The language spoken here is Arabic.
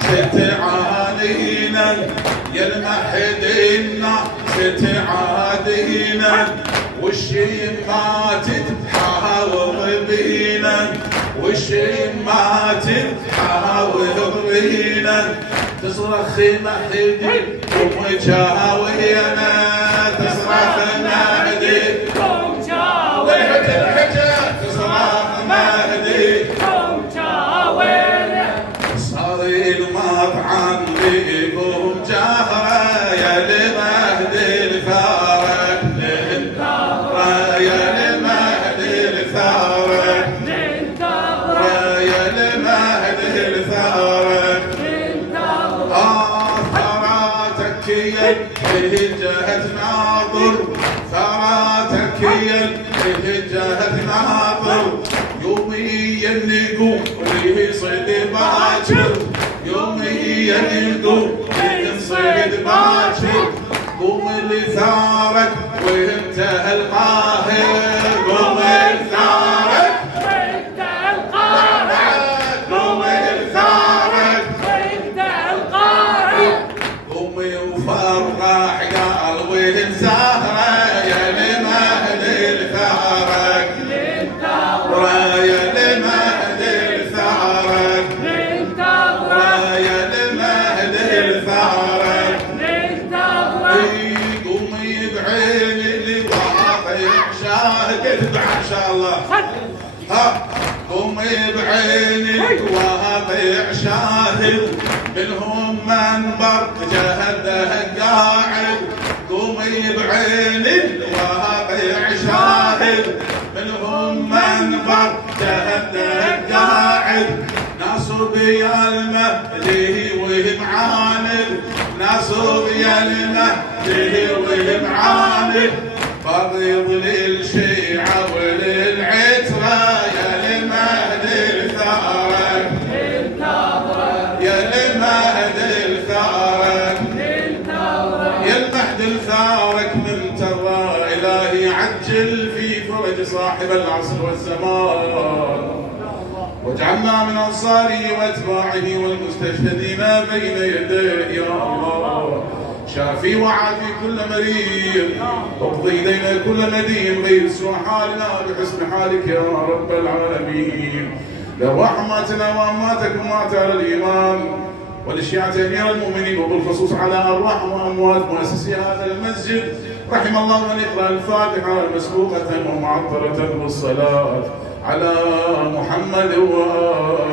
ستعانينا يا المهدينا ستعادينا والشمات تحاور بينا والشمات تحاور بينا تصرخ مهدي ومجاوينا تصرخ مهدي ومجاوينا تصرخ مهدي ومجاوينا صار المطعم بيكم جهرة يا المهدي الفارق للثغرة يا المهدي الفارق للثغرة يا المهدي الفارق ثراتك يا جهة ناظر ثراتك يا جهة ناظر يومي النقوم صيد باكر يومي النقوم صيد باكر قوم لثارك وانت القاهر قوم لثارك وانت القاهر قوم لثارك وانت القاهر قومي وفرح قلبي الزهرة يا المهدي الثارك للثغرة يا المهدي الثارك للثغرة يا المهدي الثارك للثغرة قومي بعين اللي واقع شاهد بعد ان شاء الله قومي بعين واقع شاهد منهم منبر جهده قاعد قومي بعين الواقع شاهد منهم منبر جهده قاعد ناصب يا المهدي وهم عاند ناصب يا المهدي وهم عاند فريض للشيعة وللعترة يا المهدي الثارك يا المهدي الثارك يا المهدي الثارك من ترى إلهي عجل في فرج صاحب العصر والزمان واجعلنا من أنصاره وأتباعه والمستشهدين بين يديه يا الله شافي وعافي كل مريض واقضي دين كل مدين غير سوء حالنا بحسن حالك يا رب العالمين لرحمتنا وأمواتك ومات على الإيمان وللشيعة أمير المؤمنين وبالخصوص على أرواح وأموات مؤسسي هذا المسجد رحم الله من يقرأ الفاتحة مسبوقة ومعطرة بالصلاة على محمد وآله